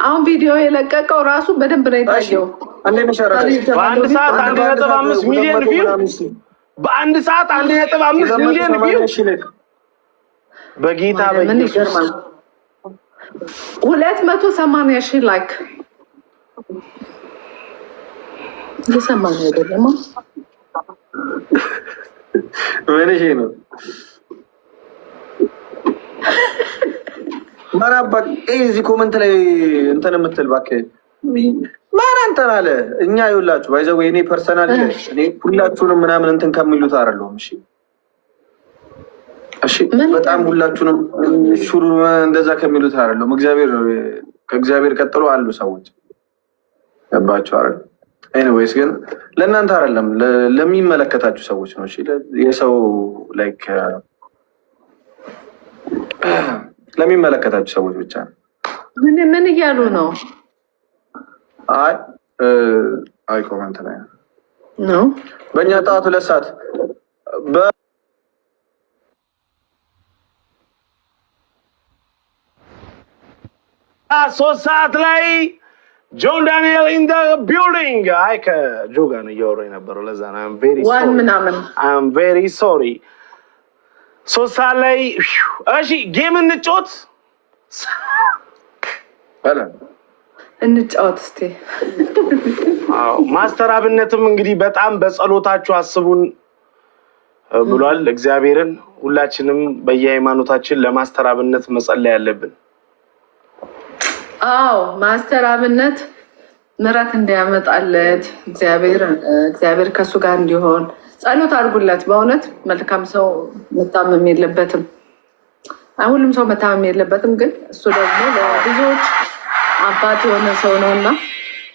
አሁን ቪዲዮ የለቀቀው ራሱ በደንብ ነው የታየው። በአንድ ሰዓት 1.5 ሚሊዮን ቪው በአንድ ሰዓት 1.5 ሚሊዮን ቪው በጌታ በኢየሱስ 280,000 ላይክ እየሰማኝ አይደለም። ምን እሺ ነው ማራባክ እዚህ ኮሜንት ላይ እንትን የምትል እባክህ ማን እንትን አለ። እኛ ይኸውላችሁ ባይዘው የኔ ፐርሰናል እኔ ሁላችሁንም ምናምን እንትን ከሚሉት አይደለሁም። እሺ እሺ፣ በጣም ሁላችሁንም ሹሩ እንደዛ ከሚሉት አይደለሁም። ከእግዚአብሔር ቀጥሎ አሉ ሰዎች ገባችሁ አይደል? ኤኒዌይስ ግን ለእናንተ አይደለም ለሚመለከታችሁ ሰዎች ነው። እሺ የሰው ላይክ ለሚመለከታችሁ ሰዎች ብቻ ነው። ምን እያሉ ነው? አይ ኮሜንት ላይ ነው በእኛ ጠዋት 2 ሰዓት 3 ሰዓት ላይ ጆን ዳንኤል ኢን ዘ ቢልዲንግ። አይ ከጆ ጋር ነው እያወራሁ የነበረው። ለዛ ነው አም ቬሪ ሶሪ። 3 ሰዓት ላይ እሺ ጌም እንጫወት እስቲ። አዎ ማስተር አብነትም እንግዲህ በጣም በጸሎታችሁ አስቡን ብሏል። እግዚአብሔርን ሁላችንም በየሃይማኖታችን ለማስተር አብነት መጸለይ ያለብን። አዎ ማስተር አብነት ምሕረት እንዲያመጣለት እግዚአብሔር ከሱ ጋር እንዲሆን ጸሎት አድርጉለት። በእውነት መልካም ሰው መታመም የለበትም። ሁሉም ሰው መታመም የለበትም፣ ግን እሱ ደግሞ ለብዙዎች አባት የሆነ ሰው ነው እና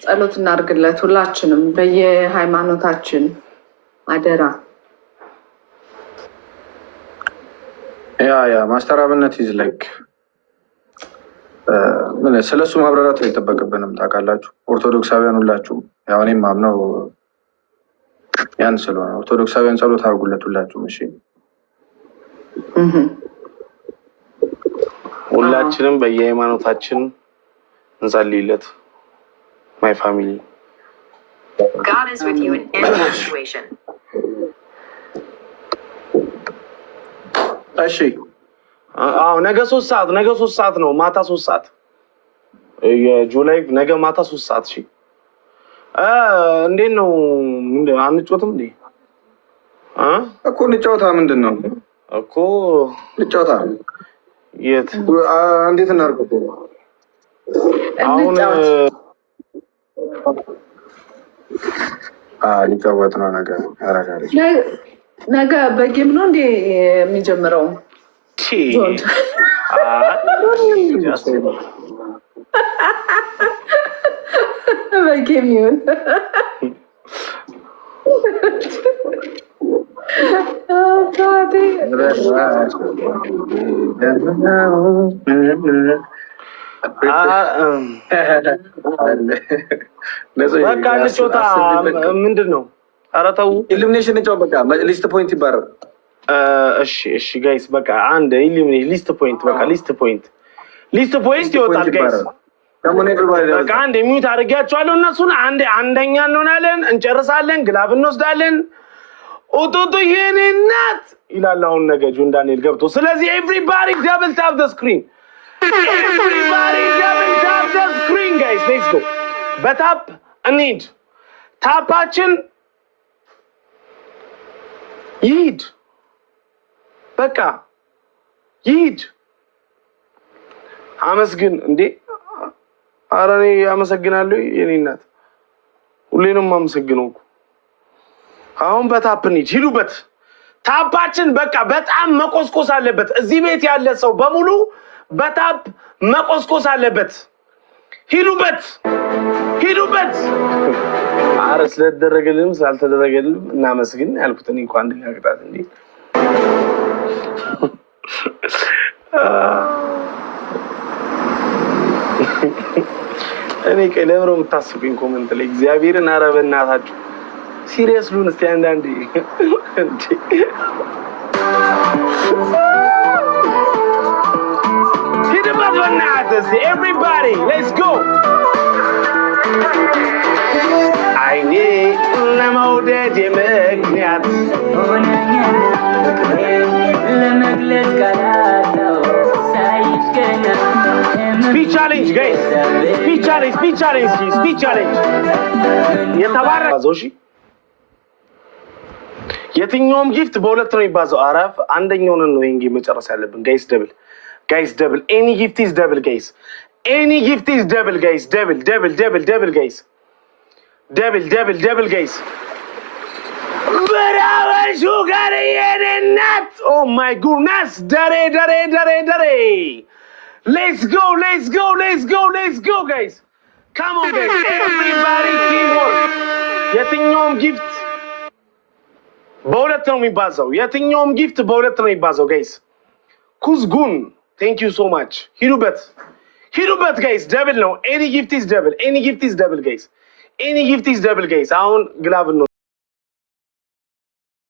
ጸሎት እናድርግለት ሁላችንም በየሃይማኖታችን አደራ። ያ ማስተር አብነት ይዝ ላይክ ስለሱ ማብራራት አይጠበቅብንም። ታውቃላችሁ ኦርቶዶክሳውያን ሁላችሁም ያው እኔም ማምነው ያን ስለሆነ ኦርቶዶክሳውያን ጸሎት አድርጉለት ሁላችሁም። እሺ ሁላችንም በየሃይማኖታችን እንጸልይለት። ማይ ፋሚሊ God is with you in any situation. እሺ ነገ 3 ሰዓት ነው። ማታ 3 ሰዓት የጁላይ ነገ ማታ 3 ሰዓት። እሺ እንዴት ነው? አንጫወትም እንዴ? እኮ እንጫወታ። ምንድን ነው እኮ እንጫወታ? የት እንዴት እናድርገው? አሁን ሊጫወት ነው ነገ በጌም ነው እንዴ የሚጀምረው? በጌም ይሁን በቃ እንጫወታ። ምንድን ነው? ኧረ ተው ኢሉሚኔሽን እንጫወት። በቃ ሊስት ፖይንት ይባላል። እሺ ጋይስ በቃ አንድ ኢሉሚኔት ሊስት ፖይንት ይወጣል ጋይስ። በቃ አንድ ሚዩት አድርጊያቸዋለሁ እነሱን። አንደኛ እንሆናለን፣ እንጨርሳለን፣ ግላብ እንወስዳለን። ኦቶቶ የኔ እናት ይላል አሁን ነገ ጆን ዳንኤል ገብቶ። ስለዚህ ኤቭሪባዲ ደብል ታፕ ዘ ስክሪን ጋይስ ሌትስ ጎ። በታፕ እንሂድ። ታፓችን ይሂድ፣ በቃ ይሂድ። አመስግን እንዴ! ኧረ እኔ አመሰግናለሁ የኔ እናት፣ ሁሌንም አመሰግነው እኮ። አሁን በታፕ እንሂድ፣ ሂዱበት። ታፓችን በቃ በጣም መቆስቆስ አለበት። እዚህ ቤት ያለ ሰው በሙሉ በታፕ መቆስቆስ አለበት። ሂዱበት። ኧረ ስለተደረገልንም ስላልተደረገልንም እናመስግን ያልኩት እኔ እንኳን አንደኛ ቅጣት እንዴ! እኔ ለምሮ የምታስቁኝ ኮመንት ላይ እግዚአብሔርን ኧረ በእናታችሁ ሲሪየስ ሉን እስቲ አንዳንዴ ሂድበት በእናትህ ኤቭሪባዲ ሌትስ ጎ። አይኔ ለመውደድ ምክንያት ለመግለጽ ቃላለው ሳይሽ ገና ስፒች ቻሌንጅ ጋይስ ስፒች ቻሌንጅ የተባረከ ዞሺ የትኛውም ጊፍት በሁለት ነው የሚባዛው። አረፍ አንደኛውን ነው ይሄን መጨረስ ያለብን ጋይስ። ደብል ኤኒ ጊፍት ኢዝ ደብል ጋይስ። ኤኒ ጊፍት ኢዝ ደብል ጋይስ። ደብል ጋይስ። ደብል ጋይስ። ብራበሹ ጋር የኔናት ኦ ማይ ጉድነስ ደሬ ሌትስ ጎ ጋይስ ካም ኦን ጋይስ ኤቭሪባዲ ቲም ወርክ። የትኛውም ጊፍት በሁለት ነው የሚባዛው። የትኛውም ጊፍት በሁለት ነው የሚባዛው ጋይስ። ኩዝጉን ቴንክ ዩ ሶ ማች። ሂዱበት ጋይስ። ደብል ነው። ኤኒ ጊፍት ኢዝ ደብል ጋይስ። አሁን ግላብ ነው